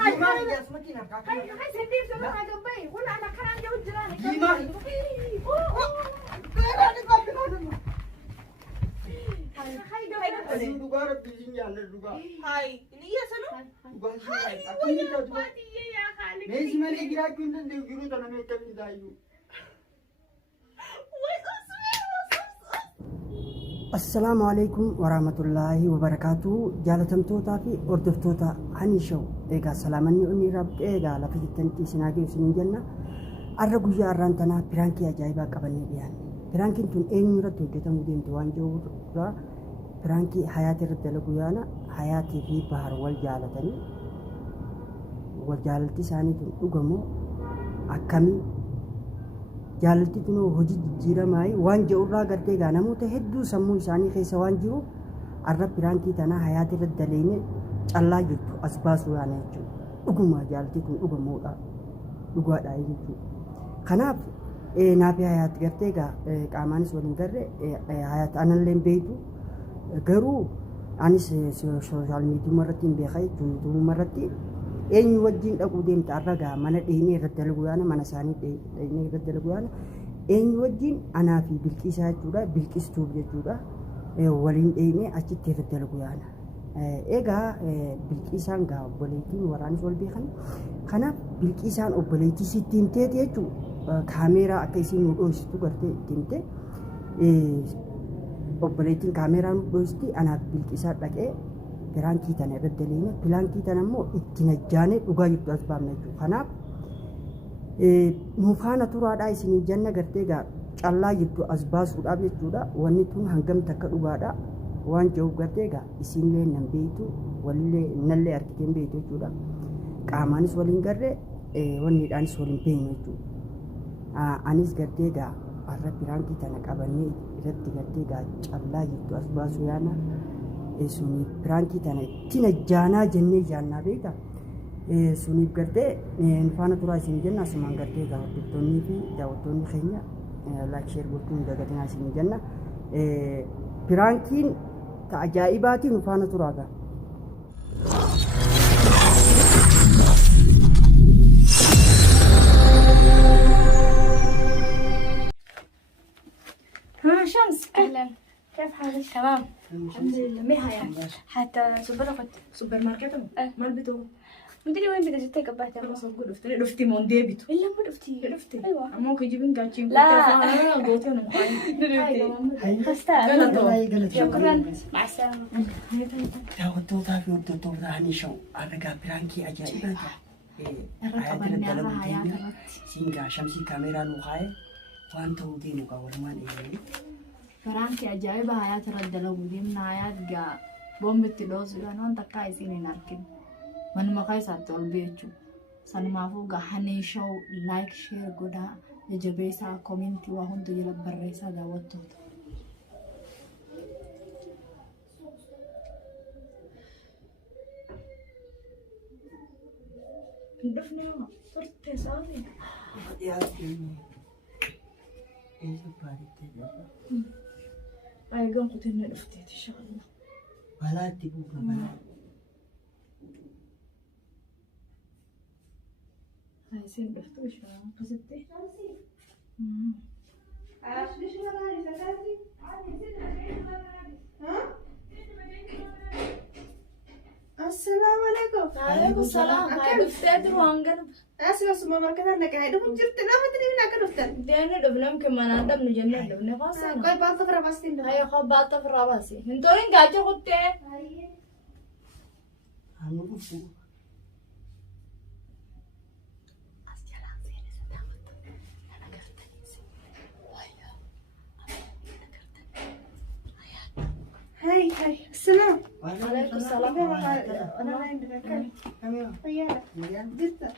هاي سنديب سنو هذا بي ولا أنا كان جو جيراني هاي ليه سنو ماشي ما لي جراك كنت نديرو أنا ما يكمل دايو السلام عليكم ورحمة الله وبركاته جالتمتوتا في أردفتوتا هني شو إيجا سلامني أني رب إيجا لفت التنتي سناجي وسنين جنة الرجوع الرانتنا برانكي أجايبا قبلني بيان برانكي تون أين رتو جتمو دين توان جورا برانكي حياتي ردلقيانا حياتي في بحر والجالتني والجالتي ساني تون أقمو أكمي jaalalti tunoo hojii jijjiiramaay waan jedhurraa gartee gaa namoota hedduu sammuu isaanii keessa waan jiru arra piraankii tanaa hayaati irra daleene callaa jirtu as baasuu yaana jechuudha dhuguma jaalalti kun dhugamoodha dhugaadha jechuudha kanaaf naafii hayaati gartee gaa qaamaanis waliin garre hayaati anallee beektu garuu anis sooshaal miidiyuma irratti hin beekaa jechuudha yuutuubuma irratti eenyu wajjin dhaquu deemta arragaa mana dheenee irratti dalaguu yaana mana isaanii dheenee irratti dalaguu yaana eenyu wajjin anaa fi bilqiisaa jechuudha bilqistuuf jechuudha waliin dheenee achitti irratti dalaguu yaana egaa bilqiisaan gaa obboleettiin waraanis wal beekan kanaaf bilqiisaan obboleettii sitti himteeti jechuudha kaameeraa akka isiin nu dhoositu gartee itti himte obboleettiin kaameeraa nu dhoositti anaaf bilqiisaa dhaqee piraankii tana irratti daleene piraankii tana immoo itti najjaanee dhugaa jirtu as baafna jechuudha kanaaf nu faana turaadhaa isinii janna gartee gaa callaa jirtu as baasuudhaaf jechuudha wanni tun hangamta akka dhugaadha waan jiruuf gartee gaa isinillee nan beektu walillee nallee argiteen beektu jechuudha qaamaanis waliin garre wanniidhaanis waliin beeknu jechuudha anis gartee gaa har'a piraankii tana qabannee irratti gartee gaa callaa jirtu as baasuu yaana suni piraankii tana itti najjaanaa jennee jaannaa beekta suniif gartee faana turaa isin jenna asumaan gartee hordoftoonnii fi daawwattoonni keenya laayik sheer gochuun dagatinaa isin jenna piraankiin ta ajaa'ibaatiin faana turaa gaa شمس أهلا كيف حالك؟ تمام الحمد لله ما هي حتى سوبر ماركت ما البيتو مدري وين بدي جتك قبعتها أنا صغير لفتي مون ديبيتو إلا مو لفتي أيوة أمك يجيبين قاعدين لا قوتي أنا خستها شكرا مع السلامة daawwattootaa fi hordoftoota hani shoo arragaa piraankii ajaa'ibaadha hayaati irratti dalaguu keenya siingaa shamsii kaameeraa nu kaa'e waan ta'uu deemu gaa walumaan eegalee فرانكي أجايبها حياة رد لو ديمنا حياة جا بومب تلوز لأنه أنت كايسين ناركين من ما كايسات تولبيتشو سن ما فوق حني شو لايك شير جودا يجبيسا كومنتي وهم تجيب بريسا دعوتو ندفني ما صرت سامي إيش بارك تجاه أي قام قلت إني لفتيت إن شاء الله بلا تبوك بلا هاي سين لفتو شو قصدتي السلام عليكم عليكم السلام هاي لفتيت روانجن أسمع سما مركز أنا قاعد أقول جرت لا ما تدري من أكل أفتر دينا دبلم كمان عندنا بنجنة دبلنا خاصة كوي بعض فرا بس تين هاي خب بعض فرا بس هنتورين قاعدة قلتة أنا بفو هاي السلام عليكم السلام أنا عندك كم طيارة جدة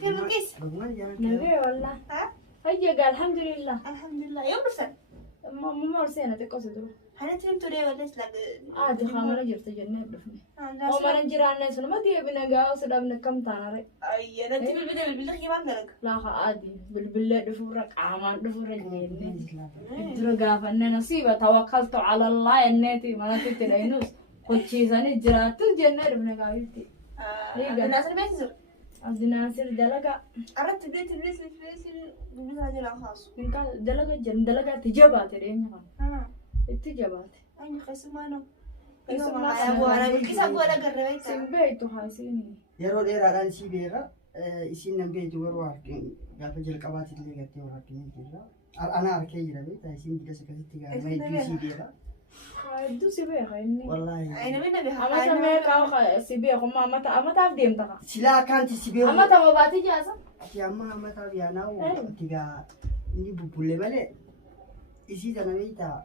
كيف القيس نبي والله هيا قال الحمد لله الحمد لله يوم رسل مو مرسينا تقصدوا هل أنت تري ولا إيش لك عادي خامنا جرت جنة دفني وما نجيران ناس ما تيجي بنجاو سلام نكم تانري أي أنا تبي بالبلد كمان لك لا عادي بالبلد دفورك عمان دفورك جنة درجة فننا نصيبة توكلت على الله النتي ما نتي تلاينوس كل شيء زاني جرات الجنة دفني قايلتي الناس اللي بينزل عبد الناصر دلقة عرفت تدريس بيقولها جل خاص إن كان دلقة جن دلقة تجابات رين التجابات أي خصمانه خصم ما يا أبو أنا كيس أبو أنا قربت سنبيتو حاسيني yeroo dheeraadhaan si beeka isin nan beektu garuu gaafa jalqabaatti illee gartee warraaqanii jirra. Ana harkee jira beektaa isin bidas akkasitti gaafama hedduu si beeka. hedduu si beeka inni. Wallaahi. أنا من نبي Amata meeqa si beeku amataaf deemta ka. Silaa akkaanti si beeku. Amata bobaati jaasa. Ati amma ammataaf yaanaa'u itti gaa inni bubbulle malee isii kana beektaa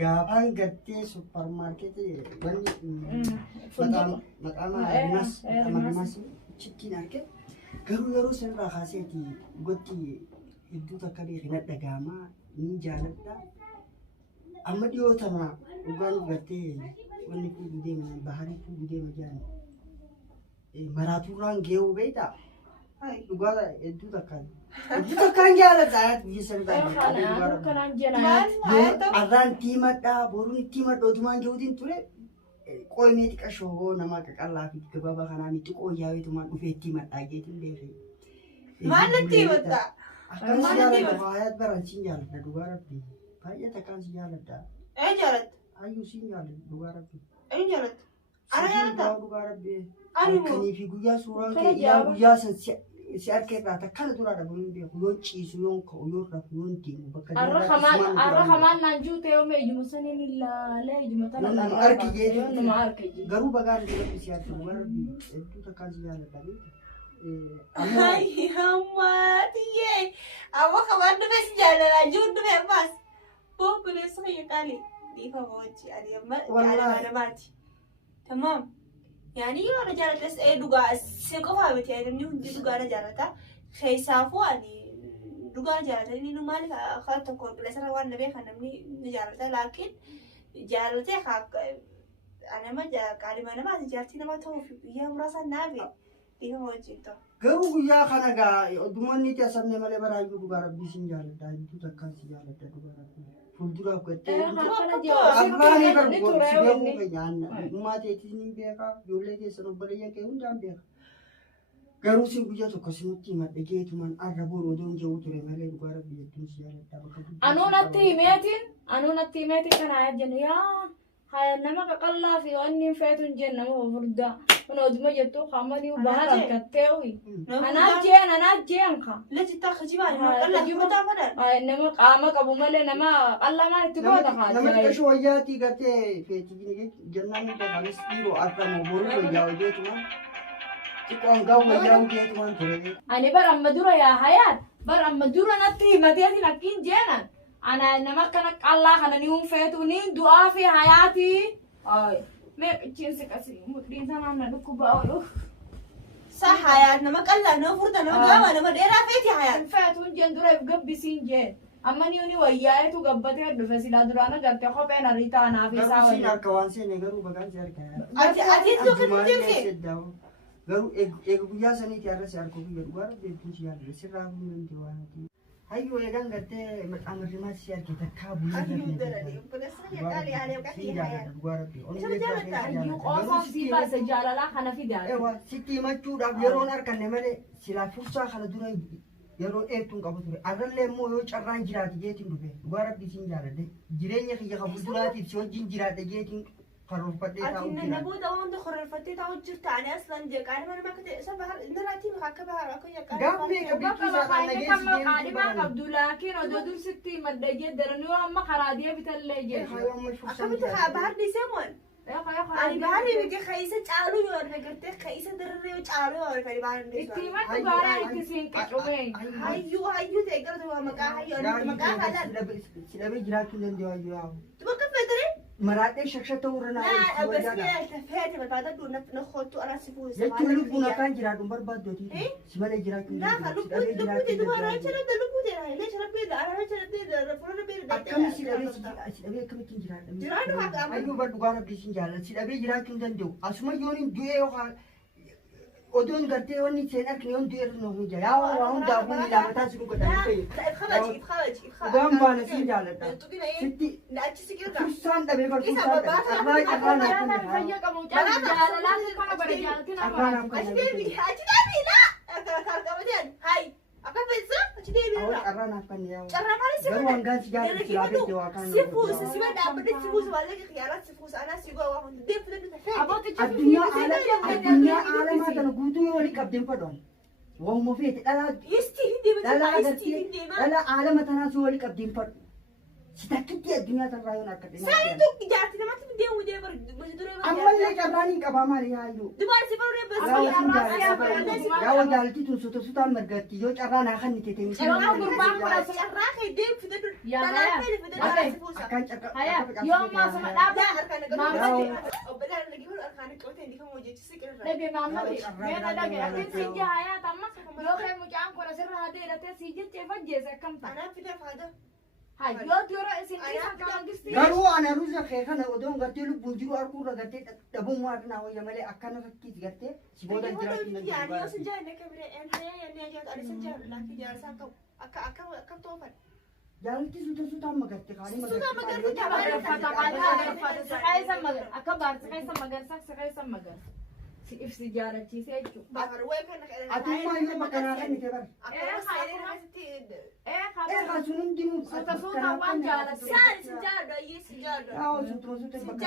gaafaan gartee supparmaarkeetii wanni maqaan rimas chittiin arge garuu yeroo sanarraa kaaseeti gotti hedduu takka beekina dhagaamaa ni jaaladha amma dhiyoo tana dhugaan gartee wanni fuudhu deema baharii fuudhu deema jedhan maraaturraan geewuu beektaa dhugaa hedduu takkaan jaaladha biyya sanarraa kanaan jenaa arraan tiimadhaa boruun itti madhootumaan jiruutiin ture qoymee xiqqashoo nama qaqallaa fi gabaabaa kanaa miti qooyyaawitumaan dhufee itti madhaa jeetiin beekee. Maal natti himatta? Akkas jaaladha waayaat baran siin jaaladha dhugaa rabbi baay'ee takkaan si jaaladha. جالت Ayyuu siin jaaladha dhugaa rabbi. جالت أنا جالت Dhugaa rabbi. أنا Halkanii fi guyyaa suuraan kee yaa guyyaa san si harkeerraa takkana duraa dhabuun beeku yoon ciisu yoon ka'u yoon rafu yoon deemu bakka arra hamaan naan juute yoome ijuma saniin ilaalee ijuma tana nama arki jeeti nama arke jeeti. garuu bagaan duratti si harka dhugaa rabbi hedduu takkaan si jaaladha beekta. هاي هماتي أبغى كمان بس جانا جود بس بوب بس قالي دي فوتي يعني ما أنا ماتي تمام يعني أنا جالت بس إيه دوغا سيقفها بتي يعني مني هندي دوغا أنا جالتها خيسافو يعني دوغا جالتها إني نمالك أخذت تقول بس أنا وانا بيه خنا مني نجالتها لكن جالتها خاك أنا ما جا قالي ما أنا ما جالتي ما توفي هي مراسا نابي دي فوتي تو garuu guyyaa kana gaa dhumoonni itti asamne malee baraayyuu dhugaa rabbii siin jaaladha hedduu takkaan si jaaladha dhugaa rabbii fuulduraaf gattee abbaanii garuu si beekuu keenyaan uumaa teetis ni beeka ijoollee keessan obboleeyyan kee hundaan beeka garuu si guyyaa tokko sinutti himadhe geetumaan arra boru odoon jedhu ture malee dhugaa rabbii hedduun si jaaladha bakka Anuu natti himeetiin kana jennu yaa haya nama qaqallaa fi wanni hin feetuun jennu nama furdaa kun oduma jettuu qaamanii bahar harkatteewi anaaf jeen ka لا تتاخذ جبال ما قال لك متى فدان nama qaama qabu malee nama qallamaan itti goota nama xiqqasho wayyaatii gartee feetii jennaan beekanis dhiiroo argamu boruu wayyaa hojjetumaan xiqqoon gahu wayyaa hojjetumaan ture. ani bar amma dura yaa hayaat bar amma dura natti himateetiin akkiin jeenan ana nama kana qallaa kana ni hun feetu ni du'aa fi hayaatii mee qicciinsi qasi mudhiin sanaan na dhukkuba oolu صح حياتنا ما قال لنا فرضنا ما قام انا ما ديرا فيتي حياه feetuun jeen dura gabbisiin jeen amma ni uni wayyaayetu gabbatee dhufe silaa duraana gartee kopheen ariitaa naaf isaa garuu siin wayya harka waan seene garuu bagaan si harka اتي تو كنت garuu eega guyyaa saniiti har'a si harka guyyaa dhugaa rabbi hedduun si jaaladha sirraa humna hin jiru hayyuu eegan gartee maqaan rimaa si harka takkaa buyyaa iyyuu qoosaan sii baasa jaalalaa kana fidaa sitti himachuudhaaf yeroon harkanne malee silaa fursaa kana dura yeroo dheertuun qabu ture arrallee immoo yoo carraan jiraate jeetiin dhufe dhugaa rabbii siin jaaladhe jireenya kiyya qabu duraatiif si wajjin jiraadhe jeetiin karoorfadhee taa'u أتينا jira. نبود أوان دخل الفتي تعود جرت أنا أصلا جك أنا ما كنت سبها نراتي بحكي بها أكو يك Gaaf meeqa beekisaa kan nageessi qaadhi baa qabdu laakiin odoo dursitti madda jedhan yoo amma karaa deebitallee jedhu أكمل بحر ديسمون أنا بحر بيجي خيسة تعالوا يور نقدر خيسة درري وتعالوا يور في بحر itti ديسمون himatu gaaraa itti siin qicumee هيو تقدر تبغى مكان هيو مكان هذا silabee jiraachuu danda'u hayyuu yaa تبغى كفتري maraadhee shakshata warra لا naa بس هي تفهمت ما بعد دون نخوتو أنا سيبوه jechuun lubbuun akkaan jiraadhu barbaaddooti si malee jiraachuu لا لبوتي دوباره شنو ده لبوتي ليش ربي أنا ليش ربي فرنا بير akkami sidhabee akkamittiin jiraadha Jiraadhu haqa amma. hayyuu bar dhugaa rabbii siin jaalladha sidhabee jiraachuu danda'u asuma yooniin du'ee yookaan odoon gartee wanni seen argine hundi irra nu hunda yaa waa hundaa kun ilaamataa si godhanii fayyadu. Dhugaan baana siin jaaladha. Sitti fursaan dhabee bar fursaan dhabe. Carraa naaf kan yaa. Garuu hangaan si jaalatu si laafetti waa kan. Addunyaa aalamaa kana guutuu yoo waliin qabdeen fadhoon. Waanuma feete dhalaa aalama tanaas yoo waliin qabdeen fadhu. Si takkitti addunyaa tanarraa yoo akka dhimma. Ammallee carraan hin qabaa maali yaayyuu. Yaa wa jaalatti tun soto sotaan margatti yoo carraa naa kan nite teemisi. Akkaan garuu ana ruusa kee kana odoon gartee lubbuun jiru arguurra gartee dhabummaa irraa wayya malee akkana fakkiiti gartee si booda jiraachuu nan jaalatti suuta suutaan magarte kaanii magarte. If si jaalachiisee jechuudha. Atummaa yoo bakka naa kan nite bara. Kaasuun hundinuu suuta waan jaalatu. Yaa suutuma suuta bakka.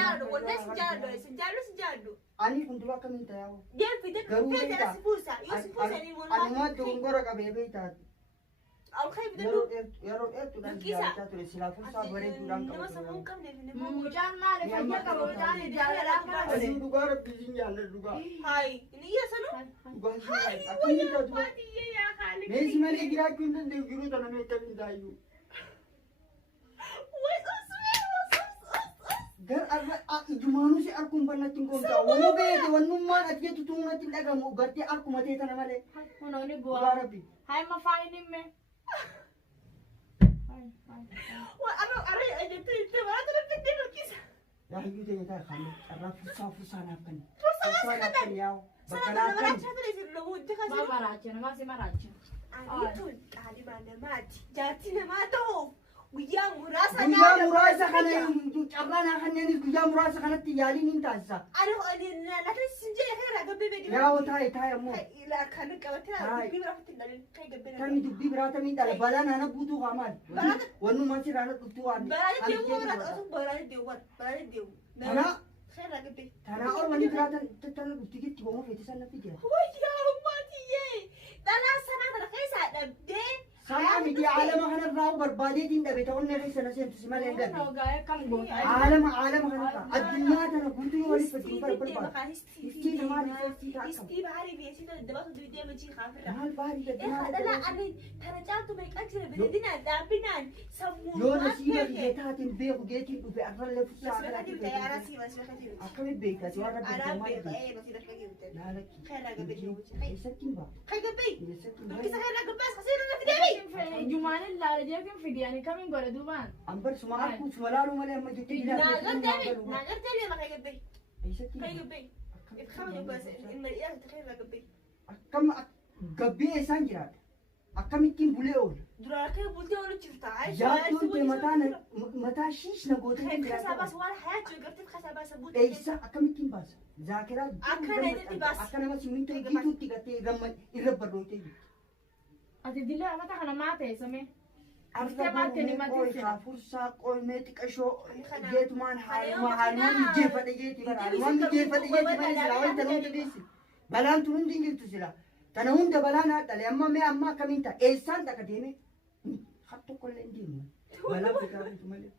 Ani fuuldura akkamiin ta'aa? Garuu beektaa. Anumaa dogongora qabee beektaa. Yeroo dheertuudhaan jaalachaa ture silaa fursaa bareeduudhaan qabu. Mucaan maali fayyaa qaba mucaan jaalalaa kana godhe. Dhugaa rabbisiin jaalladha dhugaa. Meeshaa malee jiraachuu hin dandeenyu jiruu tana meeqamiin taayyuu. Ijumaanuu si arguun bal'atti hin goontaa. Woo beete wannummaan ati jettu tuumatti hin dhagamu gartee akkuma ta'e tana malee. Kunooni bu'aa rabbi. Hayi ma faayin himme. Yaayyuu ta'e taa kan carraa fursaa naaf kan. Fursaa naaf kan yaa'u. Bakka naaf kan. Ma maraacha nama si maraacha. Jaartii namaa ta'uuf guyyaa muraasa kana carraa naa kanneenis guyyaa muraasa kanatti yaaliin hin taasisa. Yaa'u taa'e ammoo. Kami dubbii biraa tamiin dhala balaa naana guutuu qaamaadha. Wannummaan sirraana dhuftuu waan. Tanaa ol wanni biraa tana dhufti jetti homoo feetisan natti jira. Sanaa miti aalama kanarraa barbaadeetiin dhabe ta'uun keessa na seentu si malee hin galle. Aalama kanarraa addunyaa tana guutuu yoo walitti fedhu barbaada. Istii namaa istii ta'a maal baarii yoo nasiiba biyya taatiin beeku geetiin dhufe arrallee fursaa akkanatti beeku. Akkamitti beekati waan rabbi eessatti hin ba'a. Jumaanin laala jeekin fidiyani kamin godhe duubaan. Ambar suma arkuu suma laaluu malee amma jettee akkam gabbee eessaan jiraata? Akkamittiin bulee oola? Yaaddoon ta'e mataa shiish na gootee jiraata. Eessa akkamittiin baasa? Zaakiraa akka nama simmintoo gituutti gattee irra barnootee jirti. Ati dilee amata kana maate samee. Fursaa qoomee xiqqashoo jeetumaan haalumaan mijeeffadhe jeeti bara haalumaan mijeeffadhe jeeti bara silaa wanta nuti dhiisi. Balaan tun hundi hin jirtu silaa. Tana hunda balaan haa dhale amma mee amma akkamiin ta'a eessaan dhaqa deeme har tokkollee hin deemu. Balaan fikaa bitu malee.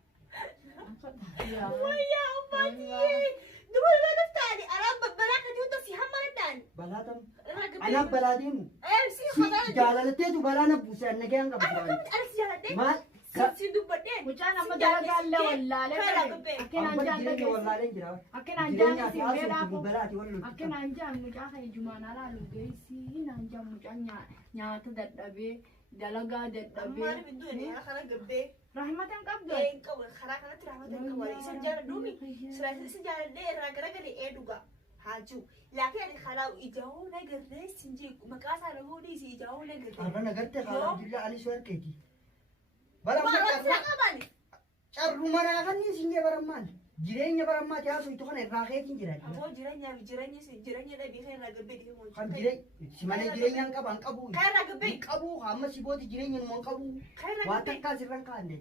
Wayyaa ummaatii dubarra dhuftaani araan babbalaa kan hunda si hammaadhaan. Balaa tamu. Anaaf balaa deemu. Jaalatteetu balaa na buuse annagee hanga bu'aan. Maal? Si dubbadheen. Mucaan amma dalagaallee wallaalee akkinaan jaallatee wallaalee jira. Akkinaan jaallatee beelaafu akkinaan jaan mucaa kan ijumaan alaa lugeessi naan jaan mucaan nyaata dadhabee dalagaa dadhabee. Ammaan bidduun kana gabbee. Rahmatan qabdu. Qabu karaa kanatti rahmatan qabu. Isa jaaladhuumi. Isa jaaladhee irraa garagalee dhugaa. Haju. Laakiin khalaa ijaa'uu nagarree sinjii maqaa isaa nama dhiisi ijaa'uu nagarree. Arra nagartee alhamdulillah ani soo arkeeti. Baramma Waan qaban. carruma naakanni sinjee barammaan. Jireenya barammaati haasoftu kana irraa keetiin jira. Ammoo jireenya dhabii kan irraa gabbee deemu. Kan si malee jireenyaan qaban qabu. Kan irraa gabbee. Qabu amma si booti jireenya numaan qabu. Kan irraa Waa gabbee. takkaa sirran kaa'anne.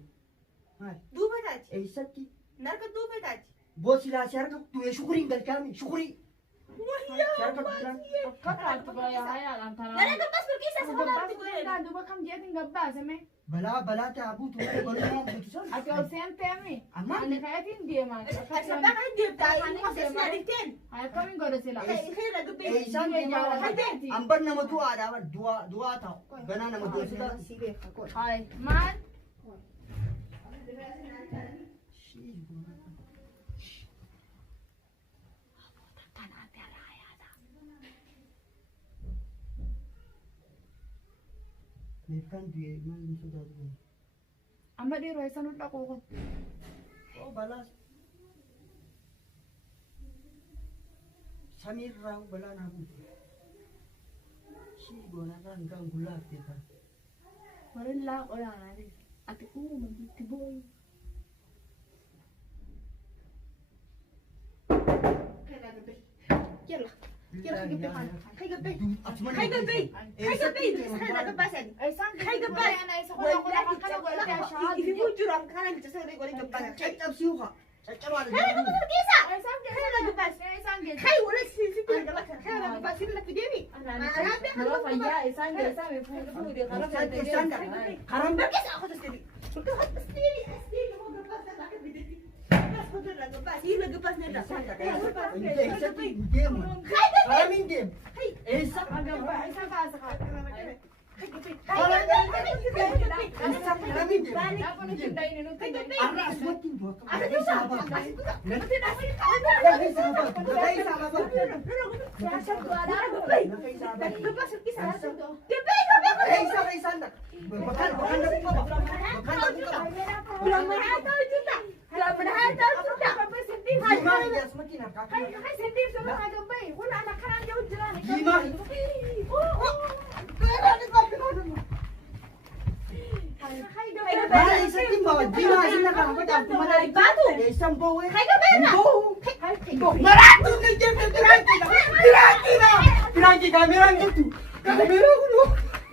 Duuba taati. Eessatti Narka duuba taati. boosi laasii harka du'e shukuriin galchaame shukurii. Wayyaa baasii. Nana gabbas burkiisa sababaatti godhee. Balaa ta'aa buutu malee baluu buutu sana. Amma Asirraa kan deemtaa inni asirraa dhifteen. Irra gabbee. eessaan deemaa ambar nama du'aadha du'aa ta'u ganaa nama du'aa meeqaan du'e maal hin sodaatu Amma dhiiroo isa nu dhaquu kun. balaa samiirraa balaa naa buutu shii goonarraa hin gaan gullaa affeetan Warri laaqoo yaanaa ati uuma jitti booyi.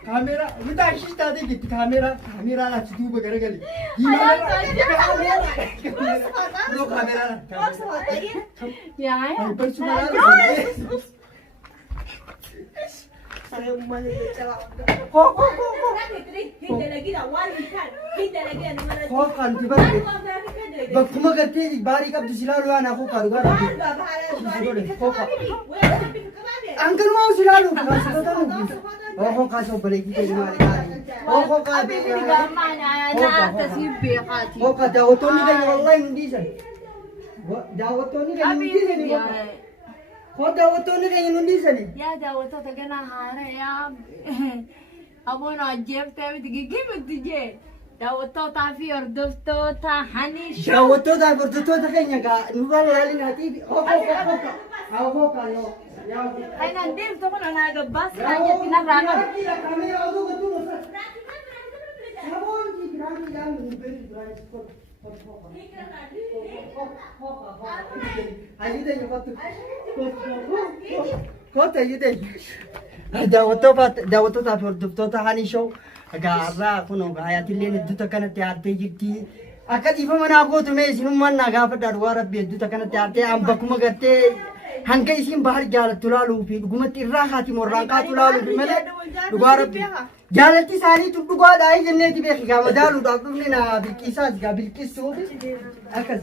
Kamera, kita asyik tadi gitu kamera lah situ bergerak-gerak. Lo kamera. Ya. Kan tiba bakkuma gartee baarii qabdu silaa luyaan hafuu karugaa Angkul silaa lu Oko kaso baliki ke rumah ni. Oko kabe. Oko dawatoni kan wallahi hindi sa. Dawatoni kan hindi sa ni. Ko dawatoni kan hindi sa ni. Ya dawato tagana hara ya. Abo na jefte gigi mutije. Dawato ta fi ordofto ta hanish. Dawato ta ordofto ta kanya ka nural lali nati. Oko kalo. Ay nandim to kono na gabbas kanya tinarano. Kota yudin. Daawwattoota fi hordoftoota hani show gaarraa kun hayaatillee hedduuta kanatti aartee jirti. Akka dhiifama naa gootu mee isinummaan naa gaafadhaa dhugaa rabbi hedduuta kanatti aartee an bakkuma gartee hanga isiin bahar jaalattu laaluu fi dhugumatti irraa haati morraan qaatu laaluu fi malee dhugaa rabbi jaalatti isaanii tun dhugaadhaa jenneeti beeki gaama daaluudhaaf dhufne naa bilqiisaas gaa bilqistuu akkas.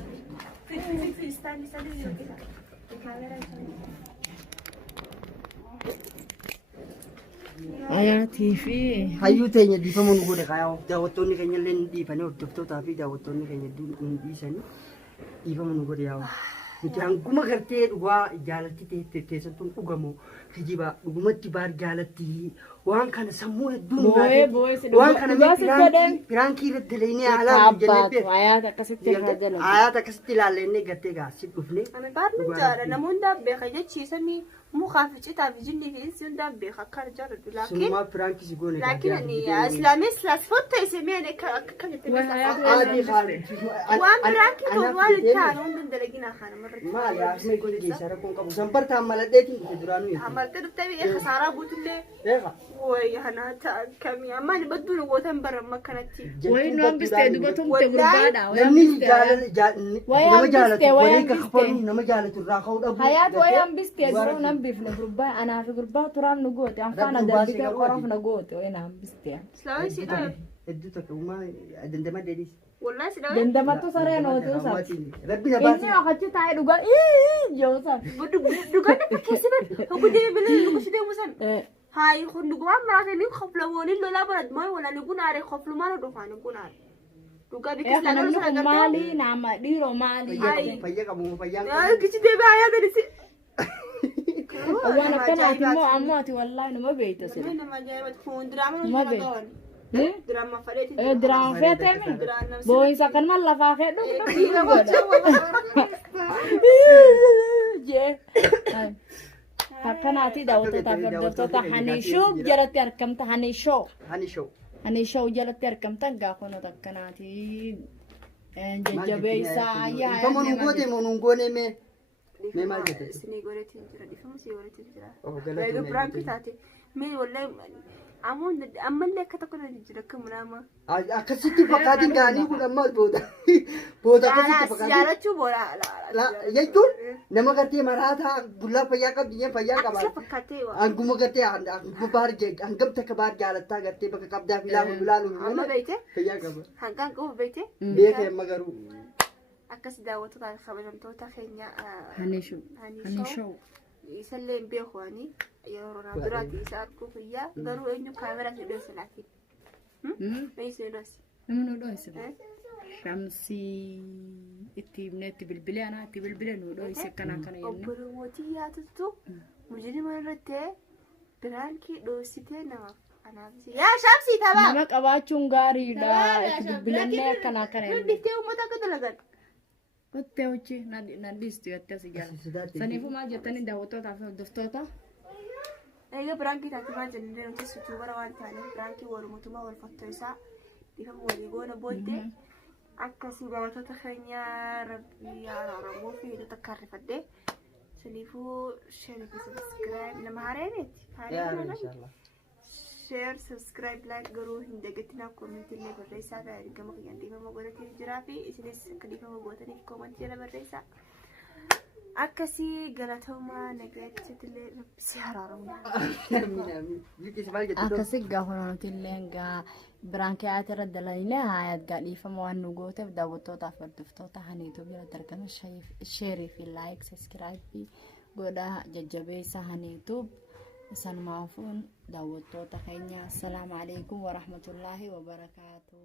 Ayatii fi hayyuu teenya dhiifama nu godhe kaayaa daawwattoonni keenya illee ni dhiifanii hordoftootaa fi daawwattoonni keenya ni dhiisanii dhiifama nu godhe yaa'u. Nuti hanguma gartee dhugaa jaalatti keessattuu dhugamu kijiba dhugumatti baar jaalatti waan kana sammuu hedduun boo'ee si waan kana dhugaa si godhan piraankii irratti leeyinee alaa abbaatu hayaata akkasitti irraa jala hayaata akkasitti ilaallee gartee gaasii dhufne Ana baarni jaara namoonni beeka jechiisanii mukaa fi citaa fi jinnii fi insi hundaa beeka akka jaaladhu laakiin sunumaa piraankii si goone laakiin ani islaamis laasfotta isimee akka jettee waan piraankii kun waan itti hundi dalagina kana marratti maali asme goone geessara kun qabu sanbartaan maladheetiin itti duraanuu amaltee dhuftee biyya khasaaraa buutullee beeka way hanaata akkamii amma ni badduun gootan bara makkanatti way nu hambistee dubatumte gurbaadha namni nama jaalatu walii kakkafalu nama jaalatu irraa ka'uu dhabu hayaat way hambistee duruu nan bifne gurbaa anaa fi gurbaa turaan nu goote anfaana darbitee qoroof na goote way na hambistee islaamis si dhabe hedduu tokko uumaa dandama deedis wallahi si dhabe dandamattu saree nootu sa rabbi na inni baasi akachi taa'ee dhugaa joosa dhugaan fakkeessi bad hogudee bilee lukusi deemusan هاي خد نقوم مرات اللي خفلوا ولين لا برد ما ولا نقول على خفلوا ما ندفع نقول على دوكا بيكس لا kanamni maali nama dhiiroo maali fayyaa qabu fayyaa يا كذي تبي عيا درسي waan akkanaati immoo ammooti wallaahi nama beeyta sila ما جاي تكون دراما ولا دون دراما فريتي diraama feetee mi boo'insa kan mal lafaa feedhu jee akkanaati daawwattootaaf hordoftoota haniishoo jalatti argamta haniishoo jalatti argamtan gaafanota akkanaati jajjabeessaa yaa monuun goone mee maal jette سني قولتي جرا دي فمسي قولتي جرا لا برانك تاتي مين والله أمون أما اللي كتكون جرا كمناما akkasitti fakkaatiin gaanii kun amma booda akkasitti fakkaatiin يا لا تشوفوا لا jechuun nama gartee maraataa bullaa fayyaa qabdi jee fayyaa أكثر qabaatu فكرتي anguma gartee anguma baar jee angam takka baar jaalattaa gartee bakka qabdaa filaalu أما بيته fayyaa qaba هنكان قوة بيته beekee amma garuu أكثر دعوة كان خبرهم توتا خينيا haniishoo يسلم بيخواني يرونا دراتي يساعدكو فيا ضروا إنه كاميرا تدوس لكن ليس يدوس nama nu dho'ise shamsii itti himne itti bilbilee anaa itti bilbilee nu dho'ise akkanaa kana jenne obbolootii yaatutu mujirima irratti biraankii dhoositee nama anaafisi yaa shamsii taphaa nama qabaachuun gaariidha itti bilbilannee akkanaa kana jenne bittee uummata akka dalagan kottee hojii na dhiistu jettee si jaala saniifuu maal jettanii daawwattootaa fi hordoftoota eega biraankii taate maal jennee nuti sutuu bara waan taaneef biraankii walumatumaa wal fattoo isaa dhiifama walii goona booddee akkasii daawwattoota keenya rabbii araaramuu fi hidhata akka harrifadhee saniifuu sheerii fi sabskiraayib nama haareemeeti sheer sabskiraayib laayik garuu hin dagatinaa koomentii barreessaa fi ergama kiyyaan dhiifama godhatee jiraa fi isinis akka dhiifama gootaniif koomentii jala barreessaa akkasii galatoomaa nagaachittillee rabbisi haraaramu akkasii gaafa nuti illee gaa biraankii hayaat irra dalagne hayaat gaa dhiifama waan nu gooteef daawwattootaaf hordoftoota haniitu biratti argama sheerii fi laayik sabskiraayib godhaa jajjabeessa haniitu sanumaafuun daawwattoota keenya assalaamu alaikum warahmatullaahi wabarakaatuh